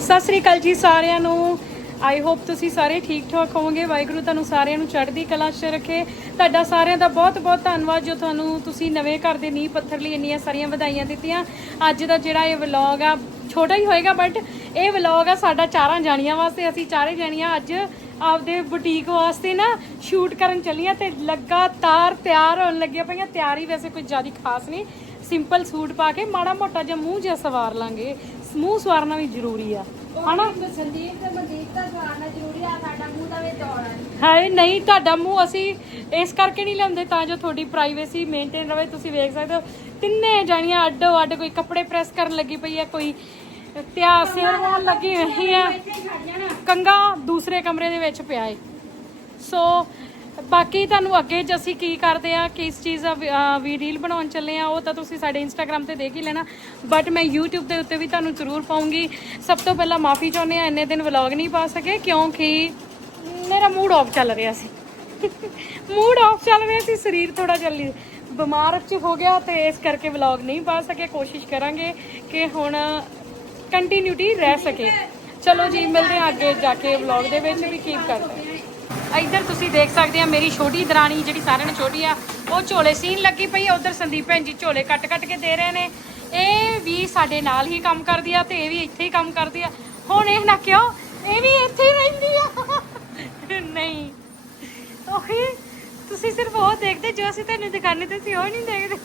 ਸਤਿ ਸ੍ਰੀ ਅਕਾਲ ਜੀ ਸਾਰਿਆਂ ਨੂੰ। ਆਈ ਹੋਪ ਤੁਸੀਂ ਸਾਰੇ ਠੀਕ ਠਾਕ ਹੋਵੋਗੇ। ਵਾਹਿਗੁਰੂ ਤੁਹਾਨੂੰ ਸਾਰਿਆਂ ਨੂੰ ਚੜ੍ਹਦੀ ਕਲਾ 'ਚ ਰੱਖੇ। ਤੁਹਾਡਾ ਸਾਰਿਆਂ ਦਾ ਬਹੁਤ ਬਹੁਤ ਧੰਨਵਾਦ ਜੋ ਤੁਸੀਂ ਨਵੇਂ ਘਰ ਦੇ ਨੀਂਹ ਪੱਥਰ ਲਈ ਇੰਨੀਆਂ ਸਾਰੀਆਂ ਵਧਾਈਆਂ ਦਿੱਤੀਆਂ। ਅੱਜ ਦਾ ਜਿਹੜਾ ਇਹ ਵਲੌਗ ਆ ਛੋਟਾ ਹੀ ਹੋਏਗਾ, ਬਟ ਇਹ ਵਲੌਗ ਆ ਸਾਡਾ 4 ਜਾਣੀਆਂ ਵਾਸਤੇ। ਅਸੀਂ 4 ਜਾਣੀਆਂ ਅੱਜ ਆਪਦੇ ਬੁਟੀਕ ਵਾਸਤੇ ਨਾ ਸ਼ੂਟ ਕਰਨ ਚੱਲੀਆਂ ਤੇ ਲਗਾਤਾਰ ਤਿਆਰ ਹੋਣ ਲੱਗੀਆਂ ਪਈਆਂ। ਤਿਆਰੀ ਵੈਸੇ ਕੋਈ ਜ਼ਿਆਦਾ ਖਾਸ ਨਹੀਂ, ਸਿੰਪਲ ਸੂਟ ਪਾ ਕੇ ਮਾੜਾ ਮੋਟਾ ਜਿਹਾ ਮੂੰਹ ਜਿਹਾ ਸਵਾਰ ਲਾਂਗੇ। ਮੂੰਹ ਸਵਾਰਨਾ ਵੀ ਜ਼ਰੂਰੀ ਆ ਹਨਾ। ਸੰਦੀਪ ਤੇ ਮਨਦੀਪ ਦਾ ਸਵਾਰਨਾ ਜ਼ਰੂਰੀ ਆ, ਸਾਡਾ ਮੂੰਹ ਦਾ ਵਿੱਚ ਆਉਣਾ ਨਹੀਂ। ਹਾਏ ਨਹੀਂ, ਤੁਹਾਡਾ ਮੂੰਹ ਅਸੀਂ ਇਸ ਕਰਕੇ ਨਹੀਂ ਲਿਆਉਂਦੇ ਤਾਂ ਜੋ ਤੁਹਾਡੀ ਪ੍ਰਾਈਵੇਸੀ ਮੇਨਟੇਨ ਰਵੇ। ਤੁਸੀਂ ਵੇਖ ਸਕਦੇ ਹੋ ਤਿੰਨੇ ਜਾਣੀਆਂ ਅੱਡੋ ਅੱਡ, ਕੋਈ ਕੱਪੜੇ ਪ੍ਰੈਸ ਕਰਨ ਲੱਗੀ ਪਈ ਆ, ਕੋਈ ਸਿਰ ਵਾਲ ਲੱਗੀ ਹੋਈ ਆ, ਕੰਗਾ ਦੂਸਰੇ ਕਮਰੇ ਦੇ ਵਿੱਚ ਪਿਆ ਏ। ਸੋ ਬਾਕੀ ਤੁਹਾਨੂੰ ਅੱਗੇ ਅਸੀਂ ਕੀ ਕਰਦੇ ਆ, ਕਿਸ ਚੀਜ਼ ਦਾ ਵੀ ਰੀਲ ਬਣਾਉਣ ਚੱਲੇ ਆ, ਉਹ ਤਾਂ ਤੁਸੀਂ ਸਾਡੇ ਇੰਸਟਾਗ੍ਰਾਮ ਤੇ ਦੇਖ ਹੀ ਲੈਣਾ, ਬਟ ਮੈਂ YouTube ਦੇ ਉੱਤੇ ਵੀ ਤੁਹਾਨੂੰ ਜ਼ਰੂਰ ਪਾਉਂਗੀ। ਸਭ ਤੋਂ ਪਹਿਲਾਂ ਮਾਫੀ ਚਾਹੁੰਦੇ ਆ, ਇੰਨੇ ਦਿਨ ਵਲੌਗ ਨਹੀਂ ਪਾ ਸਕੇ ਕਿਉਂਕਿ ਮੇਰਾ ਮੂਡ ਆਫ ਚੱਲ ਰਿਹਾ ਸੀ। ਮੂਡ ਆਫ ਚੱਲ ਰਿਹਾ ਸੀ, ਸਰੀਰ ਥੋੜਾ ਜਲਦੀ ਬਿਮਾਰ ਚ ਹੋ ਗਿਆ ਤੇ ਇਸ ਕਰਕੇ ਵਲੌਗ ਨਹੀਂ ਪਾ ਸਕੇ। ਕੋਸ਼ਿਸ਼ ਕਰਾਂਗੇ ਕਿ ਹੁਣ ਕੰਟੀਨਿਊਟੀ ਰਹਿ ਸਕੇ। ਚਲੋ ਜੀ, ਮਿਲਦੇ ਆ ਅੱਗੇ ਜਾ ਕੇ ਵਲੌਗ ਦੇ ਵਿੱਚ ਵੀ ਕੀਪ ਕਰਦੇ। ਇੱਧਰ ਤੁਸੀਂ ਦੇਖ ਸਕਦੇ ਆ ਮੇਰੀ ਛੋਟੀ ਦਰਾਣੀ, ਜਿਹੜੀ ਸਾਰਿਆਂ ਨਾਲੋਂ ਛੋਟੀ ਆ, ਉਹ ਝੋਲੇ ਸੀਨ ਲੱਗੀ ਪਈ ਆ। ਉਧਰ ਸੰਦੀਪ ਭੈਣ ਜੀ ਝੋਲੇ ਕੱਟ ਕੇ ਦੇ ਰਹੇ ਨੇ। ਇਹ ਵੀ ਸਾਡੇ ਨਾਲ ਹੀ ਕੰਮ ਕਰਦੀ ਆ ਤੇ ਇਹ ਵੀ ਇੱਥੇ ਹੀ ਕੰਮ ਕਰਦੀ ਆ। ਹੁਣ ਇਹ ਨਾ ਕਿਉਂ, ਇਹ ਵੀ ਇੱਥੇ ਹੀ ਰਹਿੰਦੀ ਆ। ਨਹੀਂ, ਉਹੀ ਤੁਸੀਂ ਸਿਰਫ ਉਹ ਦੇਖਦੇ ਜੋ ਅਸੀਂ ਤੁਹਾਨੂੰ ਦਿਖਾਣੇ ਤੇ ਅਸੀਂ ਉਹ ਨਹੀਂ ਦੇਖਦੇ।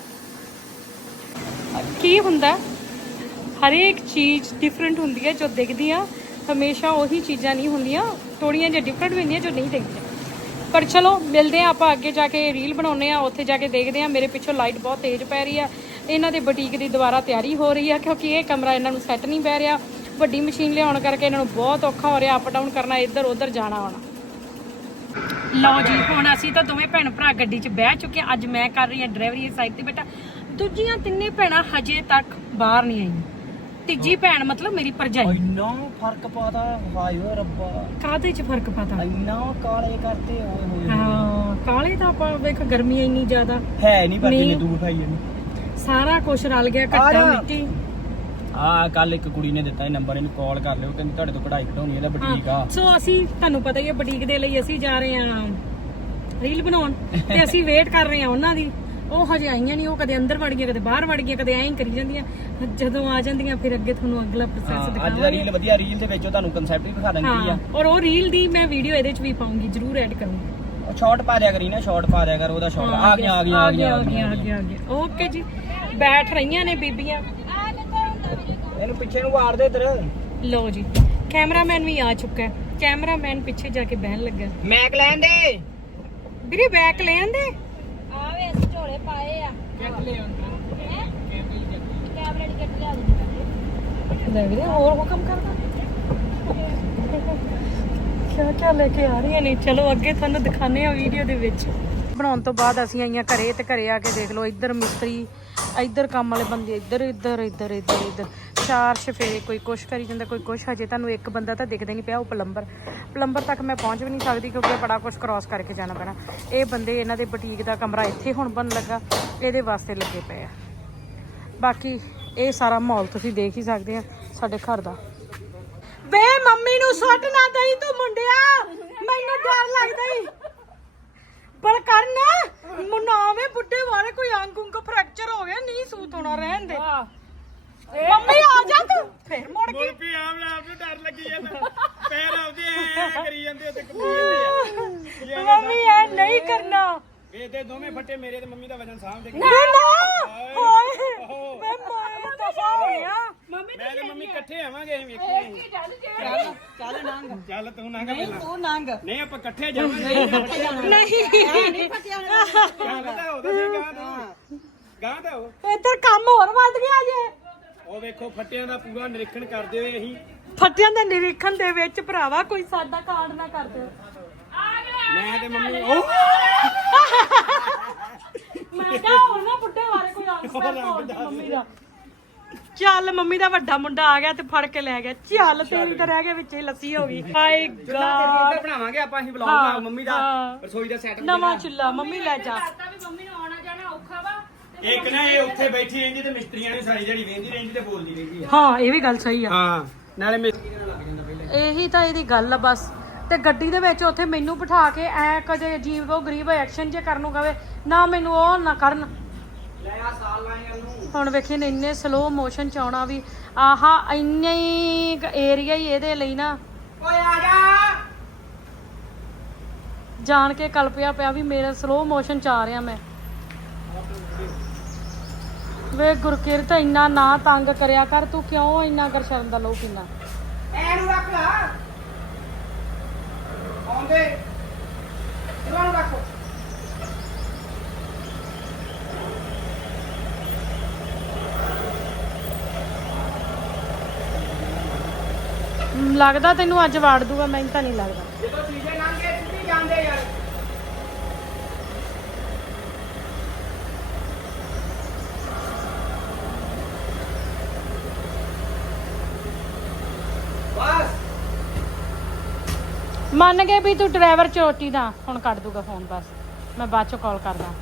ਕੀ ਹੁੰਦਾ, ਹਰੇਕ ਚੀਜ਼ ਡਿਫਰੈਂਟ ਹੁੰਦੀ ਹੈ। ਜੋ ਦਿਖਦੀ ਆ ਹਮੇਸ਼ਾ ਉਹੀ ਚੀਜ਼ਾਂ ਨਹੀਂ ਹੁੰਦੀਆਂ, ਥੋੜੀਆਂ ਜਿਹਾ ਡਿਫਰੈਂਟ ਵੀ ਹੁੰਦੀਆਂ ਜੋ ਨਹੀਂ ਦਿਖਦੀਆਂ। ਪਰ ਚਲੋ ਮਿਲਦੇ ਆ ਆਪਾਂ ਅੱਗੇ ਜਾ ਕੇ, ਰੀਲ ਬਣਾਉਂਦੇ ਆ, ਉੱਥੇ ਜਾ ਕੇ ਦੇਖਦੇ ਆ। ਮੇਰੇ ਪਿੱਛੋਂ ਲਾਈਟ ਬਹੁਤ ਤੇਜ਼ ਪੈ ਰਹੀ ਆ। ਇਹਨਾਂ ਦੇ ਬੁਟੀਕ ਦੀ ਦੁਬਾਰਾ ਤਿਆਰੀ ਹੋ ਰਹੀ ਆ ਕਿਉਂਕਿ ਇਹ ਕਮਰਾ ਇਹਨਾਂ ਨੂੰ ਸੈੱਟ ਨਹੀਂ ਪੈ ਰਿਹਾ। ਵੱਡੀ ਮਸ਼ੀਨ ਲਿਆਉਣ ਕਰਕੇ ਇਹਨਾਂ ਨੂੰ ਬਹੁਤ ਔਖਾ ਹੋ ਰਿਹਾ ਅਪ ਡਾਊਨ ਕਰਨਾ, ਇੱਧਰ ਉੱਧਰ ਜਾਣਾ ਆਉਣਾ। ਲਓ ਜੀ, ਹੁਣ ਅਸੀਂ ਤਾਂ ਦੋਵੇਂ ਭੈਣ ਭਰਾ ਗੱਡੀ 'ਚ ਬਹਿ ਚੁੱਕੇ ਆ। ਅੱਜ ਮੈਂ ਕਰ ਰਹੀ ਹਾਂ ਡਰਾਈਵਰੀ ਸਾਈਡ ਤੇ ਬੇਟਾ। ਦੂਜੀਆਂ ਤਿੰਨੇ ਭੈਣਾਂ ਹਜੇ ਤੱਕ ਬਾਹਰ ਨਹੀਂ ਆਈਆਂ। ਤੀਜੀ ਭੈਣ ਮਤਲਬ ਮੇਰੀ ਭਰਜਾਈ। ਇੰਨਾ ਫਰਕ ਪਾਤਾ, ਹਾਏ ਓਏ ਰੱਬਾ, ਕਾਹਦੇ 'ਚ ਫਰਕ ਪਤਾ? ਇੰਨਾ ਕਾਲੇ ਕਰਤੇ ਓਏ ਹੋਏ। ਹਾਂ, ਕਾਲੇ ਤਾਂ ਆਪਾਂ ਵੇਖ, ਗਰਮੀ ਇੰਨੀ ਜ਼ਿਆਦਾ ਹੈ ਨਹੀਂ, ਪਰ ਕਿੰਨੇ ਦੂਰ ਖਾਈ ਇਹਨੂੰ। ਸਾਰਾ ਕੁਝ ਰਲ ਗਿਆ, ਘੱਟਾ ਮਿੱਟੀ। ਆ ਕੱਲ ਇੱਕ ਕੁੜੀ ਨੇ ਦਿੱਤਾ ਇਹ ਨੰਬਰ, ਇਹਨੂੰ ਕਾਲ ਕਰ ਲਿਓ, ਕਹਿੰਦੀ ਤੁਹਾਡੇ ਤੋਂ ਕਢਾਈ ਕਢਾਉਣੀ, ਇਹਦਾ ਬੁਟੀਕ ਆ। ਸੋ ਅਸੀਂ, ਤੁਹਾਨੂੰ ਪਤਾ ਹੀ ਹੈ, ਬੁਟੀਕ ਦੇ ਲਈ ਅਸੀਂ ਜਾ ਰਹੇ ਹਾਂ ਰੀਲ ਬਣਾਉਣ ਤੇ ਅਸੀਂ ਵੇਟ ਕਰ ਰਹੇ ਹਾਂ ਉਹਨਾਂ ਦੀ। ਉਹ ਹਜੇ ਆਈਆਂ ਨਹੀਂ। ਉਹ ਕਦੇ ਅੰਦਰ ਵੜ ਗਈਆਂ, ਕਦੇ ਬਾਹਰ ਵੜ ਗਈਆਂ, ਕਦੇ ਐਂ ਹੀ ਕਰੀ ਜਾਂਦੀਆਂ। ਜਦੋਂ ਆ ਜਾਂਦੀਆਂ ਫਿਰ ਅੱਗੇ ਤੁਹਾਨੂੰ ਅਗਲਾ ਪ੍ਰੋਸੈਸ ਦਿਖਾਵਾਂਗੇ। ਅੱਜ ਦਾ ਰੀਲ ਵਧੀਆ, ਰੀਲ ਦੇ ਵਿੱਚ ਤੁਹਾਨੂੰ ਕਨਸੈਪਟ ਵੀ ਦਿਖਾ ਦਾਂਗੇ ਕੀ ਆ। ਔਰ ਉਹ ਰੀਲ ਦੀ ਮੈਂ ਵੀਡੀਓ ਇਹਦੇ 'ਚ ਵੀ ਪਾਉਂਗੀ, ਜ਼ਰੂਰ ਐਡ ਕਰੂੰਗੀ। ਉਹ ਸ਼ਾਰਟ ਪਾ ਦਿਆ ਕਰੀ ਨਾ, ਸ਼ਾਰਟ ਪਾ ਦਿਆ ਕਰ, ਉਹਦਾ ਸ਼ਾਰਟ ਆ ਗਿਆ। ਓਕੇ ਜੀ, ਬੈਠ ਰਹੀਆਂ ਨੇ ਬੀਬੀਆਂ। ਇਹਨੂੰ ਪਿੱਛੇ ਨੂੰ ਵਾਰ ਦੇ ਇੱਧਰ। ਲਓ ਜੀ, ਕੈਮਰਾਮੈਨ ਵੀ ਆ ਚੁੱਕਾ ਹੈ। ਕੈਮਰਾਮੈਨ ਪਿੱਛੇ ਜਾ ਕੇ ਬਹਿਣ ਲੱਗਾ। ਮੈਕ ਲੈਣ ਦੇ ਵੀਰੇ, ਬੈਕ ਲੈ ਆਂਦੇ। ਆਵੇ ਅਸੀਂ ਝੋਲੇ ਪਾਏ ਆ, ਲੈ ਕੈਮਰੇ ਦੀ ਗੱਡੀ ਲਿਆ ਦੇ। ਲੈ ਵੀਰੇ, ਹੋਰ ਹੁਕਮ ਕਰਦਾ ਕਿਆ ਲੈ ਕੇ ਆ ਰਹੀਆਂ ਨੇ। ਚਲੋ ਅੱਗੇ ਤੁਹਾਨੂੰ ਦਿਖਾਣੇ ਆ ਵੀਡੀਓ ਦੇ ਵਿੱਚ। ਬਣਾਉਣ ਤੋਂ ਬਾਅਦ ਅਸੀਂ ਆਈਆਂ ਘਰੇ ਤੇ ਘਰੇ ਆ ਕੇ ਦੇਖ ਲਓ, ਇੱਧਰ ਮਿਸਤਰੀ, ਇੱਧਰ ਕੰਮ ਵਾਲੇ ਬੰਦੇ, ਇੱਧਰ ਚਾਰ ਸ਼ਫੇ, ਕੋਈ ਕੁਛ ਕਰੀ ਜਾਂਦਾ, ਕੋਈ ਕੁਛ। ਹਜੇ ਤੁਹਾਨੂੰ ਇੱਕ ਬੰਦਾ ਤਾਂ ਦਿਖਦਾ ਨਹੀਂ ਪਿਆ, ਉਹ ਪਲੰਬਰ ਤੱਕ ਮੈਂ ਪਹੁੰਚ ਵੀ ਨਹੀਂ ਸਕਦੀ ਕਿਉਂਕਿ ਬੜਾ ਕੁਛ ਕ੍ਰਾਸ ਕਰਕੇ ਜਾਣਾ ਪੈਣਾ। ਇਹ ਬੰਦੇ, ਇਹਨਾਂ ਦੇ ਬੁਟੀਕ ਦਾ ਕਮਰਾ ਇੱਥੇ ਹੁਣ ਬਣਨ ਲੱਗਾ, ਇਹਦੇ ਵਾਸਤੇ ਲੱਗੇ ਪਏ ਆ। ਬਾਕੀ ਇਹ ਸਾਰਾ ਮਾਹੌਲ ਤੁਸੀਂ ਦੇਖ ਹੀ ਸਕਦੇ ਆ ਸਾਡੇ ਘਰ ਦਾ। ਵੇ ਮੰਮੀ ਨੂੰ ਸੁੱਟ ਨਾ ਦਈ ਤੂੰ ਮੁੰਡਿਆ, ਮੈਨੂੰ ਡਰ ਲੱਗਦਾ ਈ। ਪਰ ਕਰਨ ਮਨਾਵੇ ਬੁੱਢੇ ਵਾਲੇ, ਕੋਈ ਅੰਗ ਉਂਗ ਫ੍ਰੈਕਚਰ ਹੋ ਗਿਆ, ਨਹੀਂ ਸੂਤ ਹੋਣਾ, ਰਹਿਣ ਦੇ। ਮੰਮੀ ਆ ਜਾ ਤੂੰ, ਫੇਰ ਮੁੜ ਗਈ। ਵੀ ਆਪ ਨੂੰ ਡਰ ਲੱਗੀ ਜਾਂਦਾ, ਪੈਰ ਆਪਦੇ ਐ ਕਰੀ ਜਾਂਦੇ ਉੱਤੇ ਕਬੂਤਰ ਦੇ। ਮੰਮੀ ਐ ਨਹੀਂ ਕਰਨਾ। ਇਹਦੇ ਦੋਵੇਂ ਫੱਟੇ ਮੇਰੇ ਤੇ ਮੰਮੀ ਦਾ ਵਜਨ ਸਾਹਮਣੇ। ਨਾ ਹੋਏ, ਮੈਂ ਮਾਰ ਦਫਾ ਹੋ ਗਿਆ। ਮੈਂ ਤੇ ਮੰਮੀ ਇਕੱਠੇ ਆਵਾਂਗੇ, ਅਸੀਂ ਵੇਖੀਏ। ਚੱਲ ਨੰਗ, ਚੱਲ ਤੂੰ ਨੰਗ, ਤੂੰ ਨੰਗ। ਨਹੀਂ ਆਪਾਂ ਇਕੱਠੇ ਜਾਵਾਂਗੇ। ਨਹੀਂ ਗਾਂ ਤਾਂ ਉਹਦਾ ਸੀ, ਗਾਂ ਤਾਂ ਉਹ। ਇੱਧਰ ਕੰਮ ਹੋਰ ਵੱਧ ਗਿਆ ਜੇ। ਉਹ ਵੇਖੋ, ਫੱਟਿਆਂ ਦਾ ਪੂਰਾ ਨਿਰੀਖਣ ਕਰਦੇ ਹੋਏ ਅਸੀਂ। ਫੱਟਿਆਂ ਦੇ ਨਿਰੀਖਣ ਦੇ ਵਿੱਚ ਭਰਾਵਾ ਕੋਈ ਸਾਦਾ ਕਾਂਡ ਨਾ ਕਰ ਦਿਓ। ਮੈਂ ਤੇ ਮੰਮੀ ਮੈਂ ਕਿਹਾ ਹੋਰ ਨਾ ਬੁੱਢੇ ਵਾਲੇ ਕੋਈ ਅੰਗ ਮੰਮੀ ਦਾ। ਚੱਲ, ਮੰਮੀ ਦਾ ਵੱਡਾ ਮੁੰਡਾ ਆ ਗਿਆ ਤੇ ਫੜ ਕੇ ਲੈ ਗਿਆ। ਚੱਲ, ਤੇਰੀ ਤਾਂ ਰਹਿ ਗਿਆ ਵਿੱਚ ਹੀ ਲੱਸੀ ਹੋ ਗਈ। ਹਾਏ ਗॉड, ਬਣਾਵਾਂਗੇ ਆਪਾਂ ਅਸੀਂ ਵਲੌਗ ਮੰਮੀ ਦਾ ਰਸੋਈ ਦਾ ਸੈਟਅਪ, ਨਵਾਂ ਚੁੱਲਾ। ਮੰਮੀ ਲੈ ਜਾ। ਮੰਮੀ ਨੂੰ ਆਉਣਾ ਜਾਣਾ ਔਖਾ ਵਾ। ਇੱਕ ਨਾ ਇਹ ਉੱਥੇ ਬੈਠੀ ਰਹਿੰਦੀ ਤੇ ਮਿਸਤਰੀਆਂ ਨੇ ਸਾਰੀ ਜਿਹੜੀ ਵੇਂਦੀ ਰਹਿੰਦੀ ਤੇ ਬੋਲਦੀ ਰਹਿੰਦੀ ਆ। ਹਾਂ, ਇਹ ਵੀ ਗੱਲ ਸਹੀ ਆ। ਹਾਂ, ਨਾਲੇ ਮਿਸਤਰੀ ਨਾਲ ਲੱਗ ਜਾਂਦਾ ਪਹਿਲਾਂ ਇਹੀ ਤਾਂ ਇਹਦੀ ਗੱਲ ਆ ਬਸ। ਤੇ ਗੱਡੀ ਦੇ ਵਿੱਚ ਉੱਥੇ ਮੈਨੂੰ ਬਿਠਾ ਕੇ ਐ ਕਦੇ ਅਜੀਬ ਉਹ ਗਰੀਬ ਐਕਸ਼ਨ ਜੇ ਕਰਨ ਨੂੰ ਕਵੇ ਨਾ, ਮੈਨੂੰ ਉਹ ਨਾ ਕਰਨ। ਲੈ ਆ ਸਾਲ ਲਾਏ ਉਹਨੂੰ। ਹੁਣ ਵੇਖੀ ਨੇ ਇੰਨੇ ਸਲੋ ਮੋਸ਼ਨ ਚ ਆਉਣਾ ਵੀ, ਆਹਾ ਇੰਨੇ ਹੀ ਏਰੀਆ ਹੀ ਇਹਦੇ ਲਈ ਨਾ ਓਏ ਆ ਜਾ। ਜਾਣ ਕੇ ਕਲਪਿਆ ਪਿਆ ਵੀ ਮੇਰਾ ਸਲੋ ਮੋਸ਼ਨ ਚ ਆ ਰਿਹਾ ਮੈਂ। ਵੇ ਗੁਰਕਿਰਤ ਇੰਨਾ ਨਾ ਤੰਗ ਕਰਿਆ ਕਰ, ਤੂੰ ਕਿਉਂ ਇੰਨਾ ਗਰਸ਼ਰਨ ਦਾ ਲਹੂ ਪੀਂਦਾ? ਐਨੂੰ ਰੱਖ ਲਾ ਆਉਂਦੇ ਇਹਨਾਂ ਨੂੰ ਰੱਖੋ। ਲੱਗਦਾ ਤੈਨੂੰ ਅੱਜ ਵਾੜ ਦੂਗਾ, ਮੈਨੂੰ ਤਾਂ ਨਹੀਂ ਲੱਗਦਾ। ਜਦੋਂ ਚੀਜ਼ੇ ਲੰਘੇ ਸਿੱਧੀ ਜਾਂਦੇ ਯਾਰ। ਬਸ ਮੰਨ ਗਏ ਵੀ ਤੂੰ ਡਰਾਈਵਰ ਚੋਟੀ ਦਾ, ਹੁਣ ਕੱਟ ਦੂਗਾ ਫੋਨ। ਬਸ ਮੈਂ ਬਾਅਦ ਚੋਂ ਕਾਲ ਕਰਦਾ।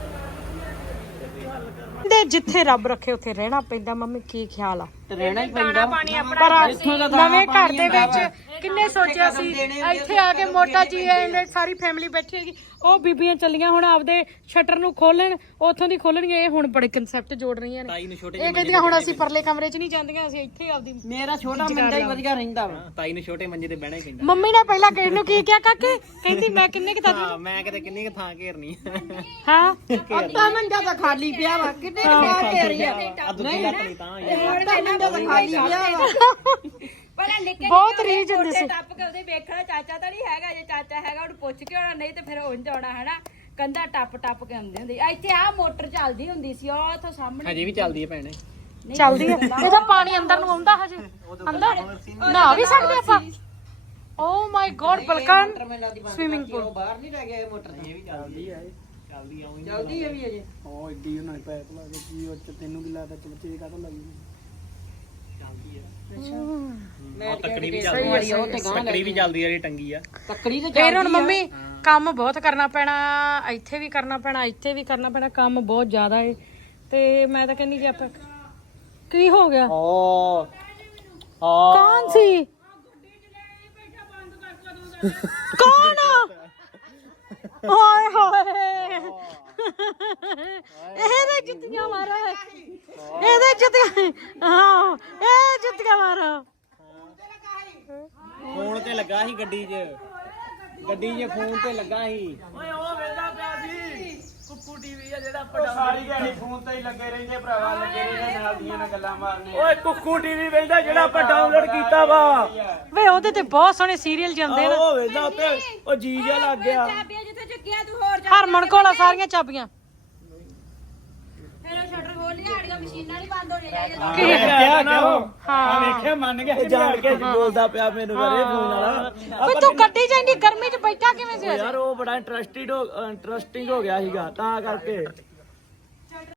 ਦੇ ਜਿੱਥੇ ਰੱਬ ਰੱਖੇ ਉੱਥੇ ਰਹਿਣਾ ਪੈਂਦਾ। ਮੰਮੀ ਕੀ ਖਿਆਲ ਆ? ਰਹਿਣਾ ਹੀ ਪੈਂਦਾ। ਪਰ ਨਵੇਂ ਘਰ ਦੇ ਵਿੱਚ ਕਿੰਨੇ ਸੋਚਿਆ ਸੀ ਇੱਥੇ ਆ ਕੇ ਮੋਟਾ ਜੀ ਸਾਰੀ ਫੈਮਿਲੀ ਬੈਠੀ ਹੈਗੀ, ਉਹ ਬੀਬੀਆਂ ਚੱਲੀਆਂ ਹੁਣ ਆਪਦੇ ਸ਼ਟਰ ਨੂੰ ਖੋਲਣ, ਉੱਥੋਂ ਦੀ ਖੋਲਣਗੇ। ਇਹ ਹੁਣ ਬੜੇ ਕਨਸੈਪਟ ਜੋੜ ਰਹੀਆਂ ਨੇ। ਇਹ ਕਹਿੰਦੀਆਂ ਹੁਣ ਅਸੀਂ ਪਰਲੇ ਕਮਰੇ 'ਚ ਨਹੀਂ ਜਾਂਦੀਆਂ, ਅਸੀਂ ਇੱਥੇ ਆਪਦੀ। ਮੇਰਾ ਛੋਟਾ ਮੰਜਾ ਹੀ ਵਧੀਆ ਰਹਿੰਦਾ ਵਾ। ਤਾਈ ਨੂੰ ਛੋਟੇ ਮੰਜੇ ਤੇ ਬਹਿਣਾ ਹੀ ਪੈਂਦਾ। ਮੰਮੀ ਨੇ ਪਹਿਲਾਂ ਕਿਹਨੂੰ ਨੂੰ ਕੀ ਕਿਹਾ ਕਾਕੇ? ਕਹਿੰਦੀ ਮੈਂ ਕਿੰਨੇ ਕੁ ਥਾਂ ਮੈਂ ਕਿਤੇ ਕਿੰਨੀ ਕੁ ਥਾਂ ਘੇਰਨੀ ਹਾਂ ਅੱਧਾ ਮੰਜਾ ਤਾਂ ਖਾਲੀ ਪਿਆ ਵਾ। ਕਿੰਨੇ ਕੁ ਥਾਂ ਘੇਰੀ ਆ? ਨਹੀਂ ਤਾਂ ਅੱਧਾ ਮੰਜਾ ਤਾਂ ਖਾਲੀ ਪਿਆ ਵਾ। ਪਹਿਲਾਂ ਨਿੱਕੇ ਬਹੁਤ ਰੀਝ ਹੁੰਦੀ ਸੀ। ਟੱਪ ਕੇ ਉਹਦੇ ਵੇਖਣਾ ਚਾਚਾ ਤਾਂ ਨਹੀਂ ਹੈਗਾ, ਜੇ ਚਾਚਾ ਹੈਗਾ ਉਹਨੂੰ ਪੁੱਛ ਕੇ ਆਉਣਾ, ਨਹੀਂ ਤੇ ਫਿਰ ਉਂਝ ਆਉਣਾ ਹੈਨਾ। ਕੰਧਾ ਟੱਪ ਟੱਪ ਕੇ ਆਉਂਦੇ ਹੁੰਦੇ। ਇੱਥੇ ਆ ਮੋਟਰ ਚੱਲਦੀ ਹੁੰਦੀ ਸੀ, ਉਹ ਉੱਥੋਂ ਸਾਹਮਣੇ ਹਜੇ ਵੀ ਚੱਲਦੀ ਹੈ ਭੈਣੇ। ਚੱਲਦੀ ਹੈ। ਇਹਦਾ ਪਾਣੀ ਅੰਦਰ ਨੂੰ ਆਉਂਦਾ ਹਜੇ ਅੰਦਰ ਨਹਾ ਵੀ ਸਕਦੇ ਆਪਾਂ? ਓ ਮਾਈ ਗॉड ਬਲਕਨ ਸਵਿਮਿੰਗ ਪੂਲ ਬਾਹਰ ਨਹੀਂ ਰਹਿ ਗਿਆ ਇਹ ਮੋਟਰ। ਇਹ ਵੀ ਚੱਲਦੀ ਹੈ, ਚੱਲਦੀ ਆਉਂ ਚੱਲਦੀ ਹੈ ਵੀ ਅਜੇ। ਉਹ ਏਡੀ ਉਹਨਾਂ ਨੇ ਪੈਪ ਲਾ ਕੇ ਕੀ ਉਹ ਤੈਨੂੰ ਕੀ ਲੱਗਦਾ ਬੱਚੇ ਕਾਹਤੋਂ ਲੱਗੀ ਚੱਲਦੀ ਹੈ। ਮੈਂ ਤੱਕੜੀ ਵੀ ਚੱਲਦੀ ਹੈ, ਤੱਕੜੀ ਵੀ ਚੱਲਦੀ ਹੈ, ਇਹ ਟੰਗੀ ਆ ਤੱਕੜੀ ਤੇ। ਫੇਰ ਹੁਣ ਮੰਮੀ ਕੰਮ ਬਹੁਤ ਕਰਨਾ ਪੈਣਾ, ਇੱਥੇ ਵੀ ਕਰਨਾ ਪੈਣਾ, ਇੱਥੇ ਵੀ ਕਰਨਾ ਪੈਣਾ, ਕੰਮ ਬਹੁਤ ਜ਼ਿਆਦਾ ਏ। ਤੇ ਮੈਂ ਤਾਂ ਕਹਿੰਦੀ ਕਿ ਆਪਾਂ ਕੀ ਹੋ ਗਿਆ? ਓ ਕੌਣ ਸੀ? ਕੌਣ? ਓਏ ਹੋਏ ਇਹਦੇ ਜੁੱਤੀਆਂ ਮਾਰੋ, ਇਹਦੇ ਜੁੱਤੀਆਂ, ਹਾਂ ਇਹ ਜੁੱਤੀਆਂ ਮਾਰੋ। ਫੋਨ ਤੇ ਲੱਗਾ ਸੀ ਗੱਡੀ 'ਚ, ਗੱਡੀ 'ਚ ਫੋਨ ਤੇ ਲੱਗਾ ਸੀ। ਓਏ ਉਹ ਵੇਖਦਾ ਪਿਆ ਸੀ ਕੁੱਕੂ ਟੀਵੀ ਆ ਜਿਹੜਾ ਪਟਾ। ਸਾਰੀ ਦਿਹਾੜੀ ਫੋਨ ਤੇ ਹੀ ਲੱਗੇ ਰਹਿੰਦੇ ਭਰਾਵਾ, ਲੱਗੇ ਰਹਿੰਦੇ ਨਾਲ ਦੀਆਂ ਨਾਲ ਗੱਲਾਂ ਮਾਰਨੇ। ਓਏ ਕੁੱਕੂ ਟੀਵੀ ਵੇਖਦਾ ਜਿਹੜਾ ਆਪਾਂ ਡਾਊਨਲੋਡ ਕੀਤਾ ਵਾ ਵੇ, ਉਹਦੇ ਤੇ ਬਹੁਤ ਸੋਹਣੇ ਸੀਰੀਅਲ ਜਾਂਦੇ ਨੇ। ਉਹ ਵੇਖਦਾ ਉੱਤੇ ਉਹ ਜੀ ਜਿਹਾ ਲੱਗ ਗਿਆ। ਚਾਬੀਆਂ ਜਿੱਥੇ ਚੱਕੀਆਂ ਤੂੰ ਹੋਰ ਜਾ। ਹਰਮਨ ਕੋਲ ਆ ਸਾਰੀਆਂ ਚਾਬੀਆਂ। ਫਿਰ ਉਹ ਸ਼ਟਰ ਖੋਲ ਲਿਆ, ਆੜੀਆਂ ਮਸ਼ੀਨਾਂ ਨਹੀਂ ਬੰਦ ਹੋਣੀਆਂ। ਹਾਂ ਵੇਖਿਆ ਮੰਨ ਗਿਆ ਜਾਣ ਕੇ ਬੋਲਦਾ ਪਿਆ ਮੈਨੂੰ ਕਰੇ ਫੋਨ ਵਾਲਾ। ਵੇ ਤੂੰ ਗੱਡੀ 'ਚ ਇੰਨੀ ਗਰਮੀ 'ਚ ਬੈਠਾ ਕਿਵੇਂ ਸੀ? ਯਾਰ ਉਹ ਬੜਾ ਇੰਟਰਸਟਿੰਗ ਹੋ ਗਿਆ ਸੀਗਾ ਤਾਂ ਕਰਕੇ।